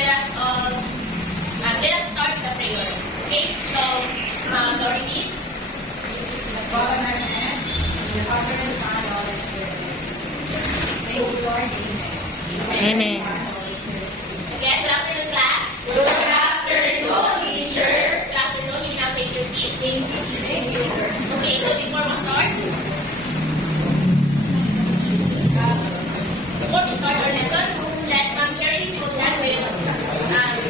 let us start with the prayer. Okay? So, Lord, repeat. Let's go on our hand. The Father and Son and Holy Spirit. Thank you, Lord. Amen. Amen. Again, good afternoon, class. Good afternoon, teachers. Good afternoon. You can now take your seats. Thank you. Okay, so before we start our lesson, let Ma'am Cherry school that with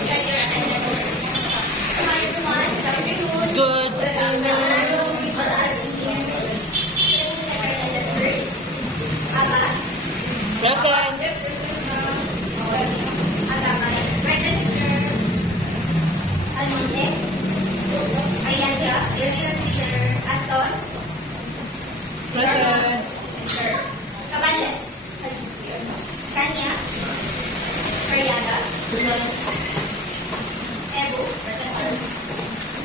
check your attendance. Hi, everyone. Good afternoon. Good. Good afternoon. People are here. Let me check our attendance first. Abbas. Present. Agapay. Present. Almonte. Ayanda. Present. Aston. Present. Kabalan. Kanya. Prayada. Ebu.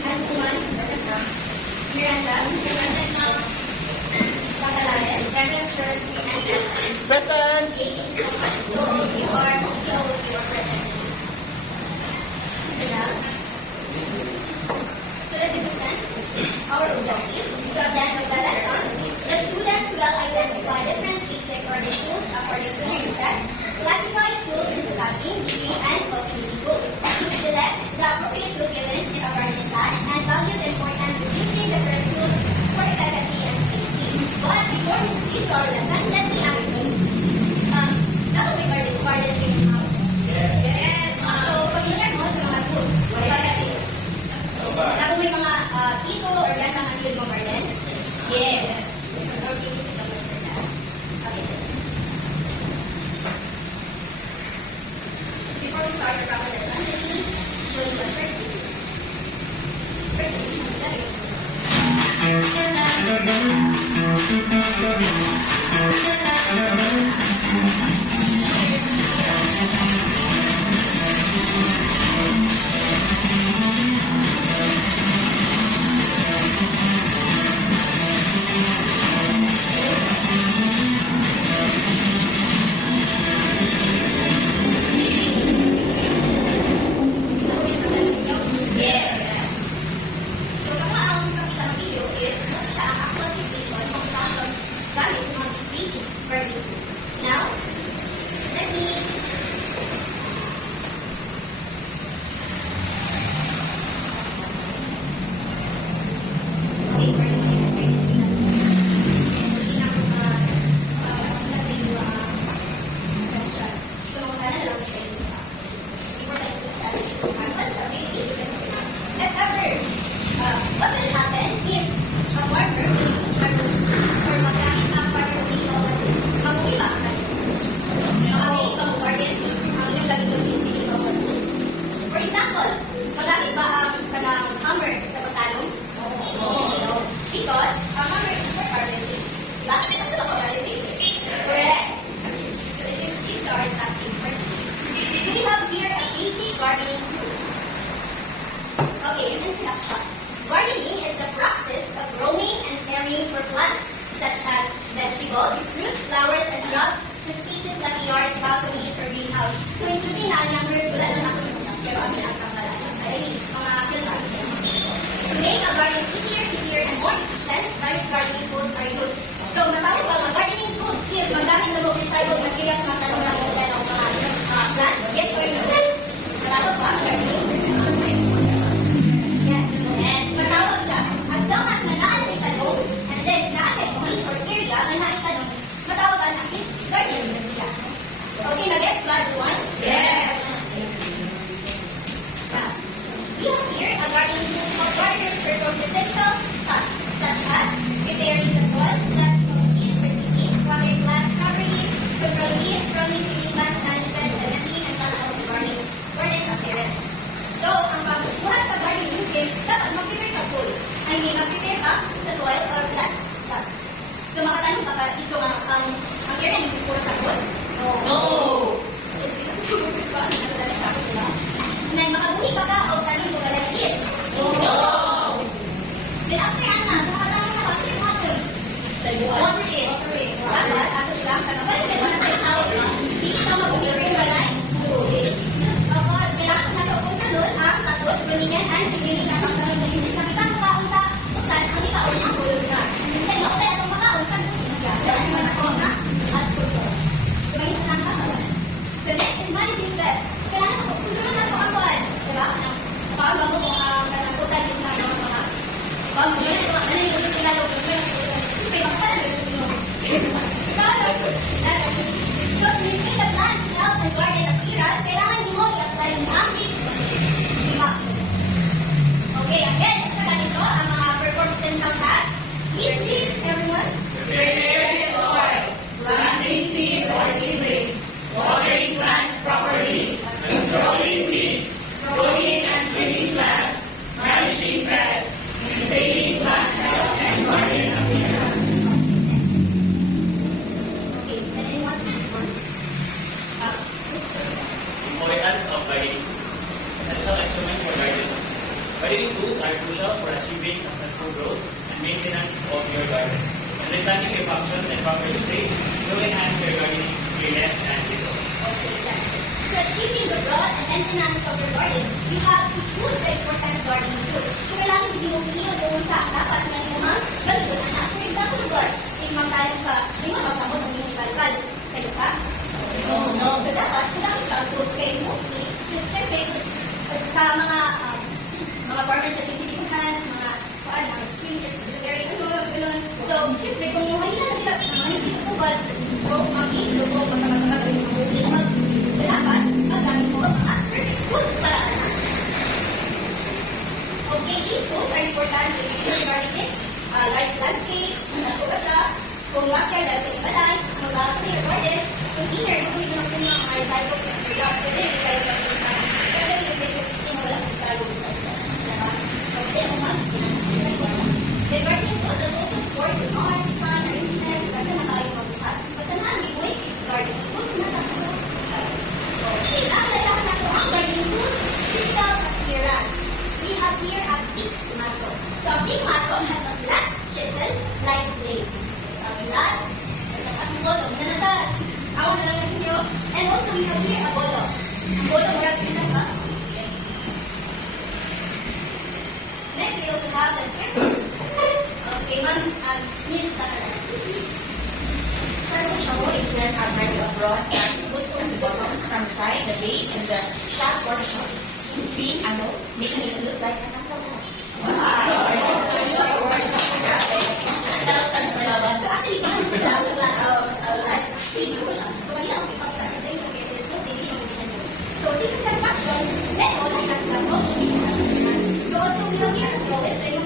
Antuman. Miranda. Pagalares. And Lesson. Present. Thank you so much. So mostly all of you are present. So let me present our objectives. So at the end of the lessons, the students will identify different basic learning tools according to their interests, classify tools into typing, reading, and cognitive tools. Select the appropriate tool given in a gardening class and value the importance of using the correct tool for efficacy and safety. But before we proceed to our lesson, let me ask you, nakuwi garden in your house? Yes. So, familiar mo sa mga tools? Nakuwi mga tito or mga tito mo garden? Yes. Okay, thank you so much for that. Okay, this is. Before we start the proper lesson, let me show you a birthday. Now, let me what will happen if a farmer will use a or magamit ang farmer dito manguiba ang garden, ang yung lagi doon is hindi tools. For example, magamit ba ang hammer sa pagtalong? No. Because ang hammer is for gardening. Diba? Ito lang for gardening. Correct. So if you see chart acting for so we have here a basic gardening tools. Okay, in introduction. Gardening is the practice of growing and caring for plants, such as vegetables, fruits, flowers, and shrubs, to species like yards, balconies, or greenhouse. So, including na numbers, wala na ako pero amin ang kapalala. Ay, mga kilmas. To make a garden easier, simpler, and more efficient, various gardening tools are used. So, matawag ba mga gardening tools still magamit na recycled materials na tanong ng mga plants? Yes or no? Matawag ba gardening? Matawag siya. As long as nanaan siya itanong, and then naa siya space or area na naitanong, matawagan ang his garden na sila. Okay, na-gets last one? Yes! We have here a gardening tool of gardeners perform essential tasks such as preparing the soil, planting of seeds for seedlings, watering plants properly, controlling weeds, pruning, trimming plants, management, and maintaining and garden appearance. So, ang pagbuhat sa gardening is dapat mag-prepare ka tool. I mean, mag-prepare ka sa soil or plant. So, makatanong ka ba, so ang area ni Miss Paul sa tool? No. Understanding your functions and proper usage will enhance your gardening experience and results. Okay, exactly. So achieving the broad and maintenance of your gardens, you have to choose the important gardening tools. So kailangan hindi mo pilihan kung sa dapat na yung mga gagawin na. For example, Lord, if magkaroon ka, hindi mo magkabot ng minikalkal. Sa'yo ka? No. So dapat, kailangan ka ang tools kayo mostly. Siyempre, sa mga farmers na sensitive hands, mga skin is very gano'n. So, siyempre, kung mahila na sila, manipis sa tubal, so, mag-iilo ko, basta-basta gawin mo, hindi naman, dapat, magamit mo ang mga perfect tools para na. Okay, these tools are important regarding this large landscape, kung ba siya, kung lakya, dahil sa ibalay, mag-clear garden, kung inner, kung hindi naman sila mga recycle products, pwede, kaya especially yung places, hindi mo wala kung tayo. The gardening process also supports the art, design, arrangements, kaya na tayo mag-uhat. Basta namin mo gardening tools na sa mga. Okay, naalala na ito ang gardening tools, physical appearance. We have here a big tomato. So, a big tomato has a flat chisel like blade. So, a flat, as mo so, na siya. Awan na lang ninyo. And also, we have here a bolo. Ang bolo, murag sila ba? Next, we also have the square. Okay, ma'am, Miss Tanara. Square shovel inserts are made of rod and put on the bottom from the side, the base, and the shaft for the shovel. Being angled, making it look like a pencil head. So actually, ma'am, size video ko lang. So, mali lang ang ipakita kasi yung this was the innovation. So, since construction, then all I have to go so also we have here so it's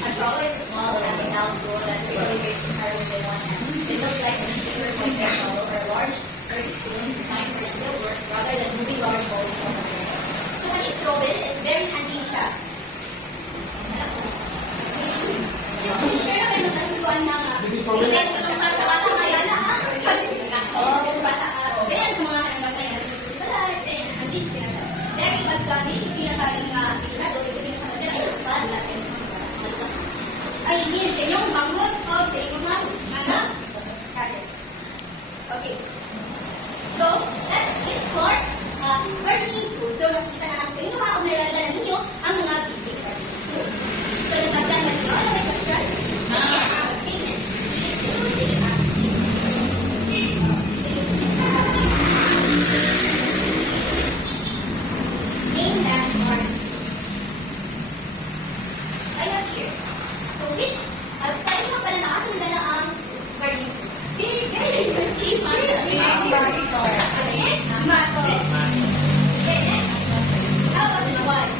a drawer is a small hand-held tool that really makes the entire with one hand. It looks like a miniature pointed shovel or a large sturdy spoon designed for field work rather than moving large boulders on the floor. So when you throw it, it's very handy siya. Sure na kayo matatuan na sa bata kaya na ha? Kasi bata ganyan sa mga kananggatay na handy siya. Very much kasi pinakaling pinado, ito pinakaling ay bala sa inyo. Ay, hindi sa inyong bangon o sa inyong mga kasi. Okay. So, that's it for gardening tools. So, nakita na lang sa inyo kung nilalaga ninyo ang mga basic gardening tools. So, nasablan na ninyo. Ano may questions? Okay, let's proceed to the name and garden tools. I have here. So, which, sa inyo pala nakasundan na ang gardening tools. Very good. Keep on Mato. Okay, next. How about this one?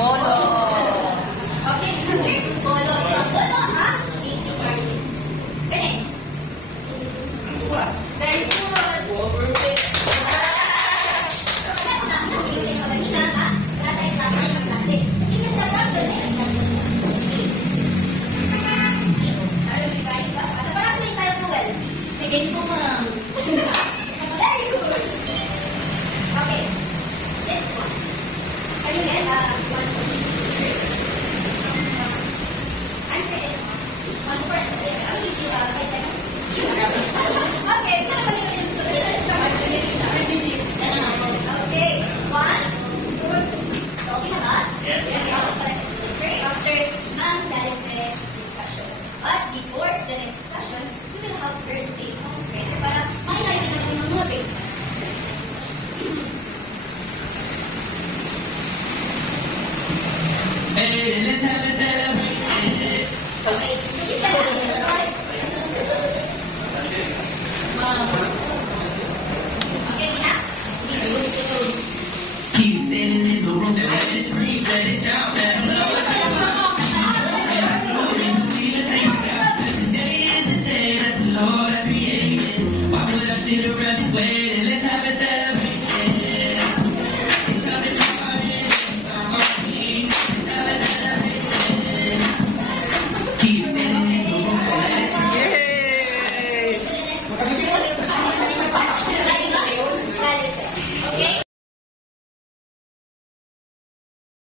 Bolo. Okay, here's bolo. So, bolo, ha? Basic gardening tools. Okay. Very good. So, next na, nakilusin ko kanina, ha? Lahat ay klase ng klase. Kasi nasa caption ay nasa sige ko ma'am. Very good. Okay. This one. Can you get one question? Answer it. One for it. I'll give you 5 seconds. Okay. Okay. 1. Talking about? Yes. Very after non-direct discussion. But before the next discussion, we will have first a demonstrator para ma-highlight natin ang mga bases. Hey, let's have a celebration. Okay, which is the last? Okay, Nina? Keep standing in the room, let it scream, let it shout, let them know it's Today is the day that the Lord has created. Why would I sit around this way?